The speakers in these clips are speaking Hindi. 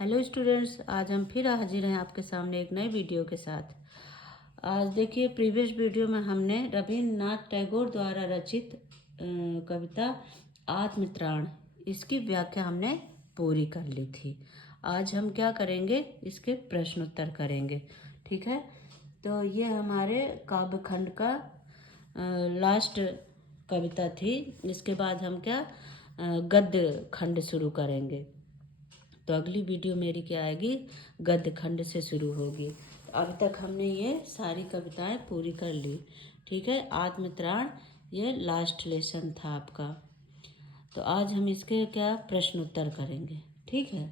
हेलो स्टूडेंट्स, आज हम फिर हाजिर हैं आपके सामने एक नए वीडियो के साथ। आज देखिए, प्रीवियस वीडियो में हमने रविन्द्रनाथ टैगोर द्वारा रचित कविता आत्मत्राण, इसकी व्याख्या हमने पूरी कर ली थी। आज हम क्या करेंगे, इसके प्रश्नोत्तर करेंगे। ठीक है, तो ये हमारे काव्य खंड का लास्ट कविता थी। इसके बाद हम क्या गद्य खंड शुरू करेंगे। तो अगली वीडियो मेरी क्या आएगी, गद्य खंड से शुरू होगी। अब तक हमने ये सारी कविताएं पूरी कर ली। ठीक है, आत्मत्राण ये लास्ट लेसन था आपका। तो आज हम इसके क्या प्रश्न उत्तर करेंगे। ठीक है,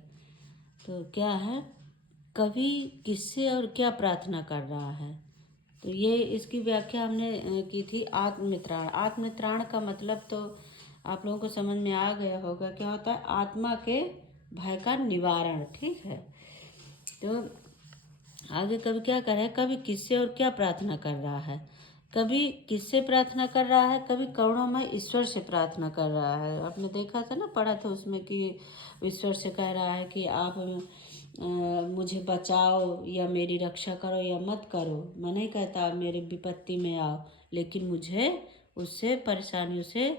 तो क्या है, कवि किससे और क्या प्रार्थना कर रहा है। तो ये इसकी व्याख्या हमने की थी आत्मत्राण। आत्मत्राण का मतलब तो आप लोगों को समझ में आ गया होगा, क्या होता है, आत्मा के भय का निवारण। ठीक है, तो आगे कवि क्या कर रहा है, कवि किससे और क्या प्रार्थना कर रहा है। कवि किससे प्रार्थना कर रहा है, कवि करुणामय ईश्वर से प्रार्थना कर रहा है। आपने देखा था ना, पढ़ा था उसमें कि ईश्वर से कह रहा है कि आप मुझे बचाओ या मेरी रक्षा करो या मत करो। मैं नहीं कहता आप मेरी विपत्ति में आओ, लेकिन मुझे उससे परेशानियों से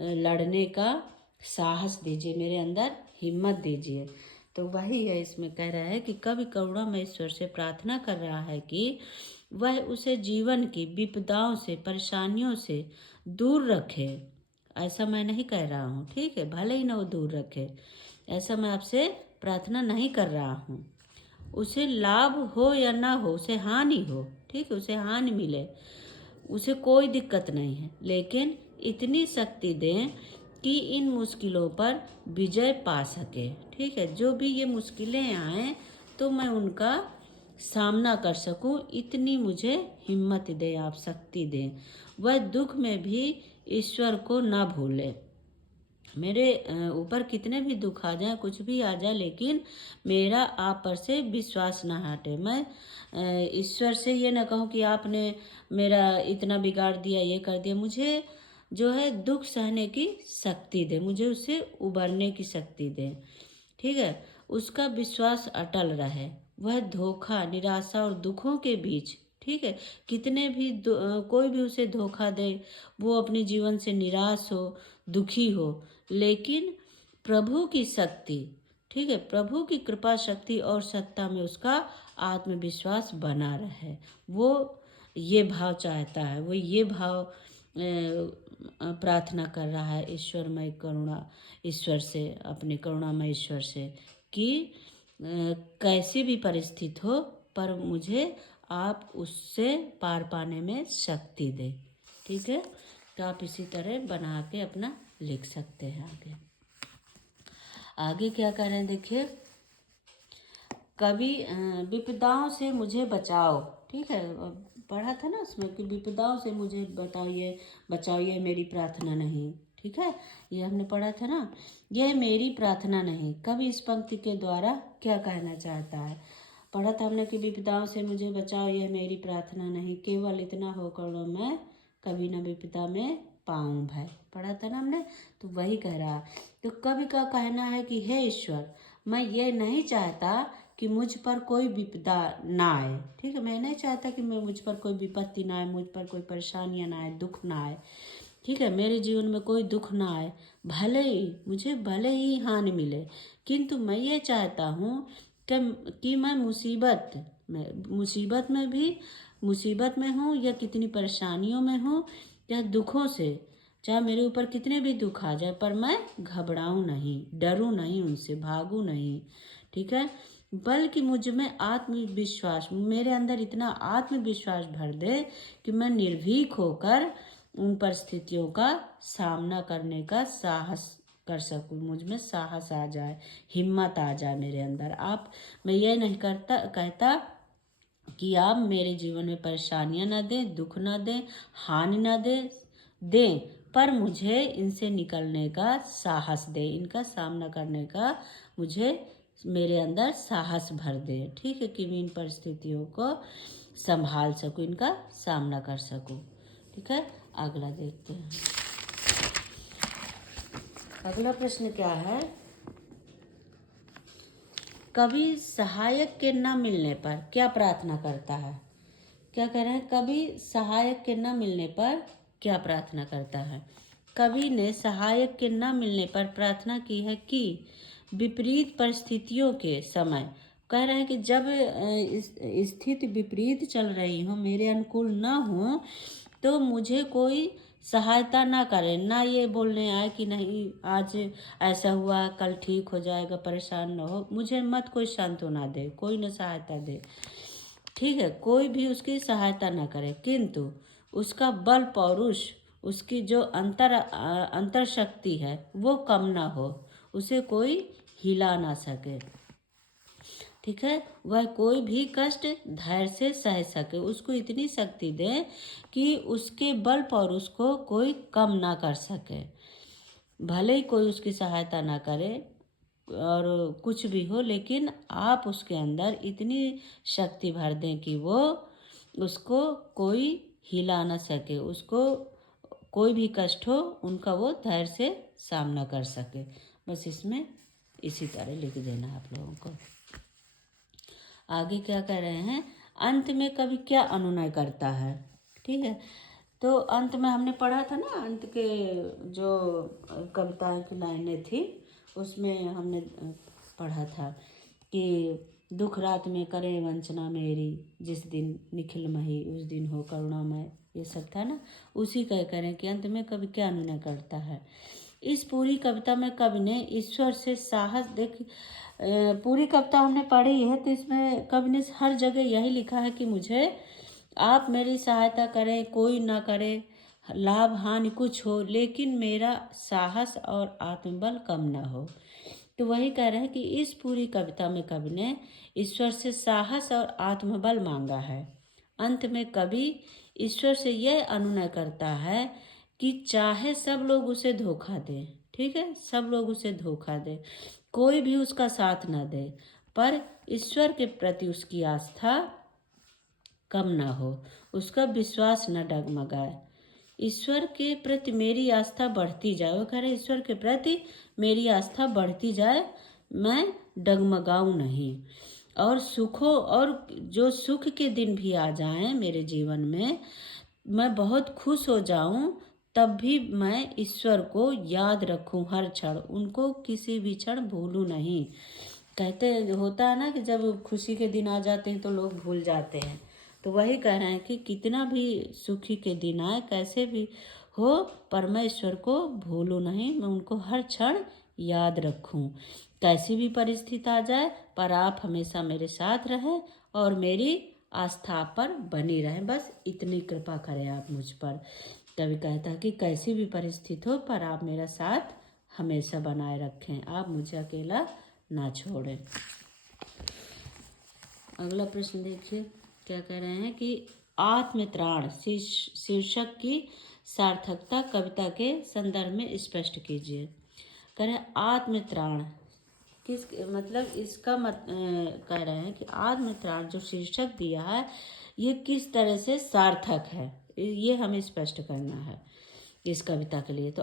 लड़ने का साहस दीजिए, मेरे अंदर हिम्मत दीजिए। तो वही है, इसमें कह रहा है कि कवि करुणामय ईश्वर से प्रार्थना कर रहा है कि वह उसे जीवन की विपदाओं से, परेशानियों से दूर रखे। ऐसा मैं नहीं कह रहा हूँ, ठीक है, भले ही ना वो दूर रखे, ऐसा मैं आपसे प्रार्थना नहीं कर रहा हूँ। उसे लाभ हो या ना हो, उसे हानि हो, ठीक है, उसे हानि मिले, उसे कोई दिक्कत नहीं है, लेकिन इतनी शक्ति दें कि इन मुश्किलों पर विजय पा सके। ठीक है, जो भी ये मुश्किलें आएँ तो मैं उनका सामना कर सकूं, इतनी मुझे हिम्मत दें, आप शक्ति दें। वह दुख में भी ईश्वर को ना भूले। मेरे ऊपर कितने भी दुख आ जाए, कुछ भी आ जाए, लेकिन मेरा आप पर से विश्वास ना हटे। मैं ईश्वर से ये ना कहूँ कि आपने मेरा इतना बिगाड़ दिया, ये कर दिया। मुझे जो है दुख सहने की शक्ति दे, मुझे उससे उबरने की शक्ति दे। ठीक है, उसका विश्वास अटल रहे। वह धोखा, निराशा और दुखों के बीच, ठीक है, कितने भी कोई भी उसे धोखा दे, वो अपने जीवन से निराश हो, दुखी हो, लेकिन प्रभु की शक्ति, ठीक है, प्रभु की कृपा शक्ति और सत्ता में उसका आत्मविश्वास बना रहे। वो ये भाव चाहता है, वो ये भाव प्रार्थना कर रहा है ईश्वरमय करुणा, ईश्वर से, अपने करुणामय ईश्वर से, कि कैसी भी परिस्थिति हो पर मुझे आप उससे पार पाने में शक्ति दें। ठीक है, तो आप इसी तरह बना के अपना लिख सकते हैं। आगे क्या कर रहे हैं, देखिए, कवि विपदाओं से मुझे बचाओ। ठीक है, पढ़ा था ना उसमें कि विपदाओं से मुझे बताइए, बचाइए, मेरी प्रार्थना नहीं। ठीक है, ये हमने पढ़ा था ना, यह मेरी प्रार्थना नहीं। कवि इस पंक्ति के द्वारा क्या कहना चाहता है, पढ़ा था हमने कि विपदाओं से मुझे बचाओ, यह मेरी प्रार्थना नहीं, केवल इतना होकर मैं कभी न विपदा में पाऊँ भय। पढ़ा था ना हमने, तो वही कह रहा। तो कवि का कहना है कि हे ईश्वर, मैं ये नहीं चाहता कि मुझ पर कोई विपदा ना आए। ठीक है, मैं नहीं चाहता कि मुझ पर कोई विपत्ति ना आए, मुझ पर कोई परेशानियाँ ना आए, दुख ना आए। ठीक है, मेरे जीवन में कोई दुख ना आए, भले ही हानि मिले, किंतु मैं ये चाहता हूँ कि मैं मुसीबत में हूँ या कितनी परेशानियों में हूँ या दुखों से, चाहे मेरे ऊपर कितने भी दुख आ जाए, पर मैं घबराऊं नहीं, डरूं नहीं, उनसे भागूं नहीं। ठीक है, बल्कि मुझ में आत्मविश्वास, मेरे अंदर इतना आत्मविश्वास भर दे कि मैं निर्भीक होकर उन परिस्थितियों का सामना करने का साहस कर सकूं, मुझ में साहस आ जाए, हिम्मत आ जाए मेरे अंदर। मैं ये नहीं कहता कि आप मेरे जीवन में परेशानियां ना दें, दुख ना दें, हानि ना दें, पर मुझे इनसे निकलने का साहस दें, इनका सामना करने का मुझे मेरे अंदर साहस भर दे। ठीक है, कि मैं इन परिस्थितियों को संभाल सकूं, इनका सामना कर सकूं। ठीक है, अगला देखते हैं। अगला प्रश्न क्या है, कभी सहायक के न मिलने पर क्या प्रार्थना करता है? क्या कह रहे हैं? कभी सहायक के न मिलने पर क्या प्रार्थना करता है? कवि ने सहायक के न मिलने पर प्रार्थना की है कि विपरीत परिस्थितियों के समय, कह रहे हैं कि जब स्थिति विपरीत चल रही हो, मेरे अनुकूल ना हो, तो मुझे कोई सहायता ना करे, ना ये बोलने आए कि नहीं आज ऐसा हुआ कल ठीक हो जाएगा, परेशान ना हो, मुझे मत कोई सांत्वना दे, कोई न सहायता दे, ठीक है, कोई भी उसकी सहायता ना करे, किंतु उसका बल पौरुष, उसकी जो अंतर शक्ति है वो कम ना हो, उसे कोई हिला ना सके, ठीक है, वह कोई भी कष्ट धैर्य से सह सके, उसको इतनी शक्ति दे कि उसके बल पौरुष को कोई कम ना कर सके, भले ही कोई उसकी सहायता ना करे और कुछ भी हो, लेकिन आप उसके अंदर इतनी शक्ति भर दें कि वो उसको कोई हिला ना सके, उसको कोई भी कष्ट हो उनका वो धैर्य से सामना कर सके। बस इसमें इसी तरह लिख देना आप लोगों को। आगे क्या कह रहे हैं? अंत में कवि क्या अनुनय करता है, ठीक है, तो अंत में हमने पढ़ा था ना, अंत के जो कविताओं की लाइनें थी उसमें हमने पढ़ा था कि दुख रात में करे वंचना मेरी, जिस दिन निखिल मही उस दिन हो करुणामय, ये सब था ना, उसी का करें कि अंत में कवि क्या अनुनय करता है। इस पूरी कविता में कवि ने ईश्वर से साहस, देख पूरी कविता हमने पढ़ी है तो इसमें कवि ने हर जगह यही लिखा है कि मुझे आप मेरी सहायता करें, कोई ना करे, लाभ हानि कुछ हो, लेकिन मेरा साहस और आत्मबल कम ना हो। तो वही कह रहे हैं कि इस पूरी कविता में कवि ने ईश्वर से साहस और आत्मबल मांगा है। अंत में कवि ईश्वर से यह अनुनय करता है कि चाहे सब लोग उसे धोखा दें, ठीक है, सब लोग उसे धोखा दें, कोई भी उसका साथ न दे, पर ईश्वर के प्रति उसकी आस्था कम ना हो, उसका विश्वास न डगमगाए, ईश्वर के प्रति मेरी आस्था बढ़ती जाए, वो कह रहे ईश्वर के प्रति मेरी आस्था बढ़ती जाए, मैं डगमगाऊं नहीं, और सुखों और जो सुख के दिन भी आ जाएं मेरे जीवन में, मैं बहुत खुश हो जाऊं, तब भी मैं ईश्वर को याद रखूं हर क्षण, उनको किसी भी क्षण भूलूं नहीं। कहते होता है ना कि जब खुशी के दिन आ जाते हैं तो लोग भूल जाते हैं, तो वही कह रहे हैं कि कितना भी सुखी के दिन आए, कैसे भी हो, पर मैं ईश्वर को भूलूं नहीं, मैं उनको हर क्षण याद रखूं, कैसी भी परिस्थिति आ जाए, पर आप हमेशा मेरे साथ रहें और मेरी आस्था पर बनी रहे, बस इतनी कृपा करें आप मुझ पर। कवि कहता है कि कैसी भी परिस्थिति हो, पर आप मेरा साथ हमेशा बनाए रखें, आप मुझे अकेला ना छोड़ें। अगला प्रश्न देखिए क्या कह रहे हैं कि आत्मत्राण शीर्षक की सार्थकता कविता के संदर्भ में स्पष्ट कीजिए। कह रहे हैं आत्मत्राण किस मतलब इसका कह रहे हैं कि आत्मत्राण जो शीर्षक दिया है ये किस तरह से सार्थक है, ये हमें स्पष्ट करना है इस कविता के लिए। तो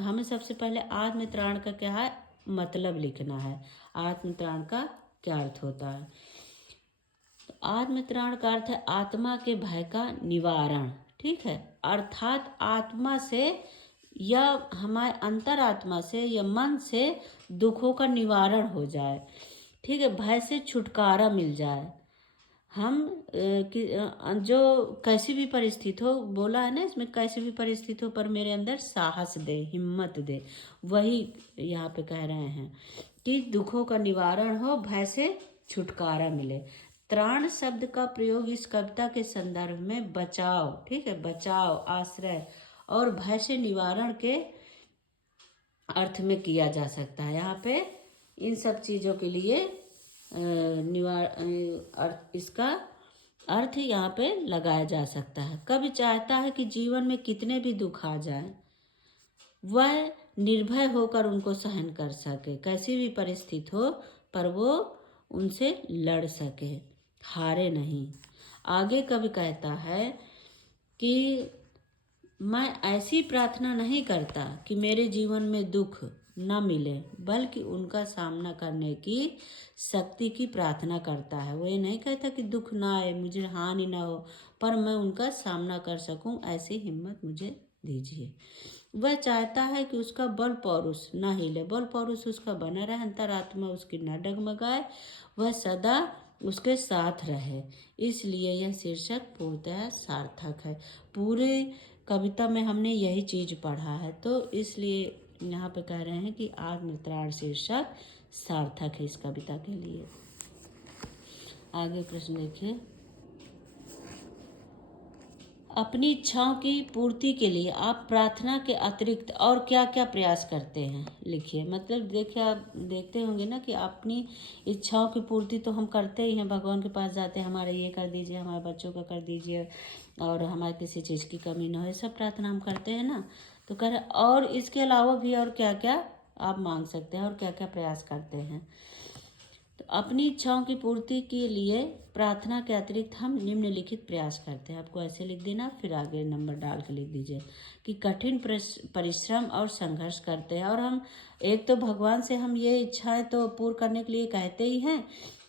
हमें सबसे पहले आत्मत्राण का क्या है मतलब लिखना है, आत्मत्राण का क्या अर्थ होता है। तो आत्मत्राण का अर्थ है आत्मा के भय का निवारण, ठीक है, अर्थात आत्मा से या हमारे अंतरात्मा से या मन से दुखों का निवारण हो जाए, ठीक है, भय से छुटकारा मिल जाए, हम जो कैसी भी परिस्थिति हो, बोला है ना इसमें, कैसी भी परिस्थिति हो पर मेरे अंदर साहस दे, हिम्मत दे, वही यहाँ पे कह रहे हैं कि दुखों का निवारण हो, भय से छुटकारा मिले। त्राण शब्द का प्रयोग इस कविता के संदर्भ में बचाव, ठीक है, बचाव, आश्रय और भय से निवारण के अर्थ में किया जा सकता है। यहाँ पे इन सब चीज़ों के लिए इसका अर्थ यहाँ पे लगाया जा सकता है। कवि चाहता है कि जीवन में कितने भी दुख आ जाए वह निर्भय होकर उनको सहन कर सके, कैसी भी परिस्थिति हो पर वो उनसे लड़ सके, हारे नहीं। आगे कवि कहता है कि मैं ऐसी प्रार्थना नहीं करता कि मेरे जीवन में दुख न मिले, बल्कि उनका सामना करने की शक्ति की प्रार्थना करता है। वो ये नहीं कहता कि दुख ना आए, मुझे हानि ना हो, पर मैं उनका सामना कर सकूं, ऐसी हिम्मत मुझे दीजिए। वह चाहता है कि उसका बल पौरुष न हिले, बल पौरुष उसका बना रहे, अंतरात्मा उसकी न डगमगाए, वह सदा उसके साथ रहे। इसलिए यह शीर्षक पूर्णतः सार्थक है। पूरे कविता में हमने यही चीज पढ़ा है, तो इसलिए यहाँ पे कह रहे हैं कि आत्मत्राण शीर्षक सार्थक है इस कविता के लिए। आगे प्रश्न देखिए। अपनी इच्छाओं की पूर्ति के लिए आप प्रार्थना के अतिरिक्त और क्या क्या प्रयास करते हैं, लिखिए। मतलब देखिए, आप देखते होंगे ना कि अपनी इच्छाओं की पूर्ति तो हम करते ही हैं, भगवान के पास जाते हैं, हमारे ये कर दीजिए, हमारे बच्चों का कर दीजिए, और हमारे किसी चीज़ की कमी ना हो, ये सब प्रार्थना हम करते हैं ना। तो कर, और इसके अलावा भी और क्या क्या आप मांग सकते हैं और क्या क्या प्रयास करते हैं। तो अपनी इच्छाओं की पूर्ति के लिए प्रार्थना के अतिरिक्त हम निम्नलिखित प्रयास करते हैं। आपको ऐसे लिख देना, फिर आगे नंबर डाल के लिख दीजिए कि कठिन परिश्रम और संघर्ष करते हैं। और हम एक तो भगवान से हम ये इच्छाएं तो पूर्ण करने के लिए कहते ही हैं,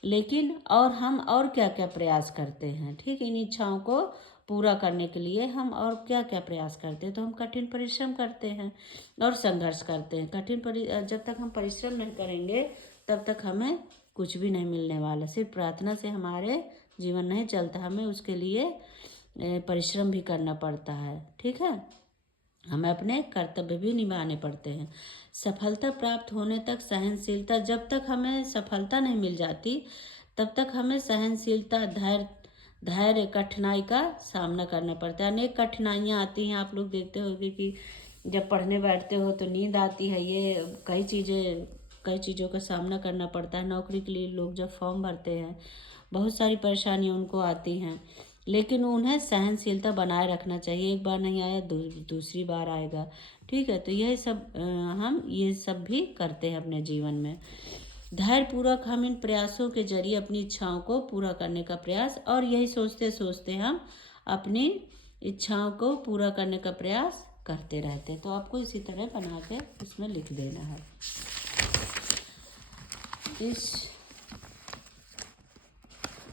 लेकिन और हम और क्या क्या प्रयास करते हैं, ठीक है। इन इच्छाओं को पूरा करने के लिए हम और क्या क्या प्रयास करते हैं, तो हम कठिन परिश्रम करते हैं और संघर्ष करते हैं। जब तक हम परिश्रम नहीं करेंगे तब तक हमें कुछ भी नहीं मिलने वाला। सिर्फ प्रार्थना से हमारे जीवन नहीं चलता, हमें उसके लिए परिश्रम भी करना पड़ता है, ठीक है। हमें अपने कर्तव्य भी निभाने पड़ते हैं। सफलता प्राप्त होने तक सहनशीलता, जब तक हमें सफलता नहीं मिल जाती तब तक हमें सहनशीलता, धैर्य, कठिनाई का सामना करना पड़ता है। अनेक कठिनाइयाँ आती हैं, आप लोग देखते होंगे कि जब पढ़ने बैठते हो तो नींद आती है, ये कई चीज़ों का सामना करना पड़ता है। नौकरी के लिए लोग जब फॉर्म भरते हैं, बहुत सारी परेशानियाँ उनको आती हैं, लेकिन उन्हें सहनशीलता बनाए रखना चाहिए। एक बार नहीं आया, दूसरी बार आएगा, ठीक है। तो यह सब हम ये सब भी करते हैं अपने जीवन में। धैर्यपूर्वक हम इन प्रयासों के जरिए अपनी इच्छाओं को पूरा करने का प्रयास, और यही सोचते सोचते हम अपनी इच्छाओं को पूरा करने का प्रयास करते रहते हैं। तो आपको इसी तरह बना के इसमें लिख देना है।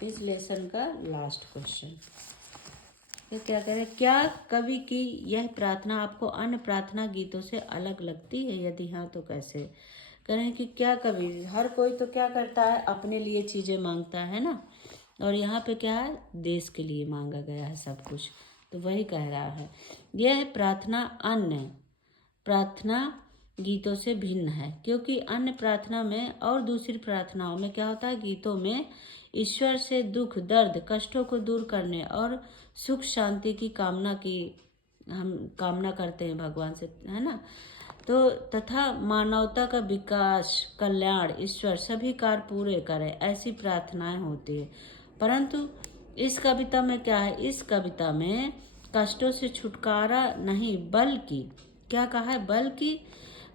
इस लेसन का लास्ट क्वेश्चन, ये क्या कह रहे हैं, क्या कवि की यह प्रार्थना आपको अन्य प्रार्थना गीतों से अलग लगती है? यदि हाँ तो कैसे? कह रहे हैं कि क्या कवि, हर कोई तो क्या करता है, अपने लिए चीज़ें मांगता है ना, और यहाँ पे क्या है, देश के लिए मांगा गया है सब कुछ। तो वही कह रहा है, यह प्रार्थना अन्य प्रार्थना गीतों से भिन्न है, क्योंकि अन्य प्रार्थना में और दूसरी प्रार्थनाओं में क्या होता है, गीतों में ईश्वर से दुख, दर्द, कष्टों को दूर करने और सुख शांति की हम कामना करते हैं भगवान से, है ना। तो तथा मानवता का विकास, कल्याण, ईश्वर सभी कार्य पूरे करे, ऐसी प्रार्थनाएं होती है। परंतु इस कविता में क्या है, इस कविता में कष्टों से छुटकारा नहीं, बल्कि क्या कहा है, बल्कि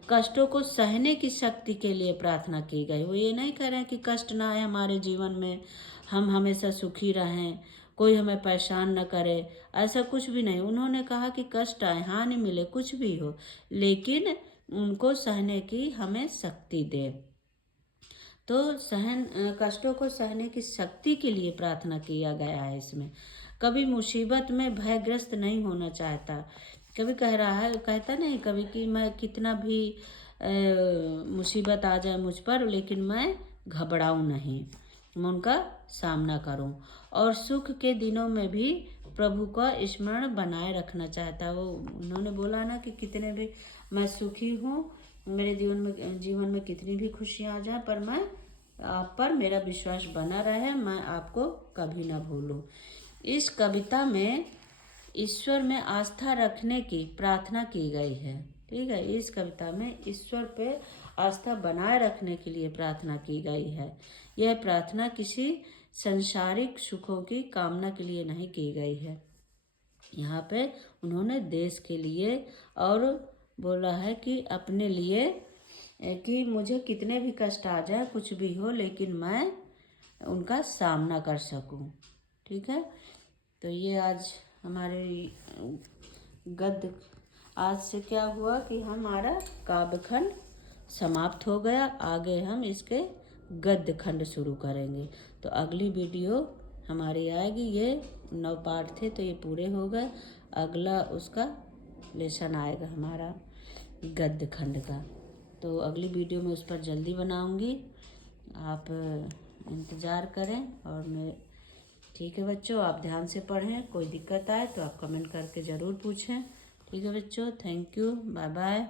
कष्टों को सहने की शक्ति के लिए प्रार्थना की गई। वो ये नहीं कह रहे हैं कि कष्ट ना आए हमारे जीवन में, हम हमेशा सुखी रहें, कोई हमें परेशान न करे, ऐसा कुछ भी नहीं। उन्होंने कहा कि कष्ट आए, हानि मिले, कुछ भी हो, लेकिन उनको सहने की हमें शक्ति दे। तो कष्टों को सहने की शक्ति के लिए प्रार्थना किया गया है इसमें। कभी मुसीबत में भयग्रस्त नहीं होना चाहता। कभी कह रहा है, कहता नहीं कभी कि मैं कितना भी मुसीबत आ जाए मुझ पर, लेकिन मैं घबराऊं नहीं, मैं उनका सामना करूं। और सुख के दिनों में भी प्रभु का स्मरण बनाए रखना चाहता है। वो उन्होंने बोला ना कि कितने भी मैं सुखी हूँ, मेरे जीवन में कितनी भी खुशियाँ आ जाए, पर मैं आप पर मेरा विश्वास बना रहे, मैं आपको कभी ना भूलूं। इस कविता में ईश्वर में आस्था रखने की प्रार्थना की गई है, ठीक है। इस कविता में ईश्वर पे आस्था बनाए रखने के लिए प्रार्थना की गई है। यह प्रार्थना किसी संसारिक सुखों की कामना के लिए नहीं की गई है। यहाँ पे उन्होंने देश के लिए और बोला है कि अपने लिए, कि मुझे कितने भी कष्ट आ जाए, कुछ भी हो, लेकिन मैं उनका सामना कर सकूं, ठीक है। तो ये आज हमारे गद्य, आज से क्या हुआ कि हमारा काव्यखंड समाप्त हो गया। आगे हम इसके गद्य खंड शुरू करेंगे। तो अगली वीडियो हमारी आएगी। ये 9 पार्ट थे तो ये पूरे हो गए। अगला उसका लेसन आएगा हमारा गद्य खंड का। तो अगली वीडियो में उस पर जल्दी बनाऊंगी, आप इंतज़ार करें। और मैं ठीक है बच्चों, आप ध्यान से पढ़ें। कोई दिक्कत आए तो आप कमेंट करके ज़रूर पूछें। ठीक है बच्चों, थैंक यू, बाय बाय।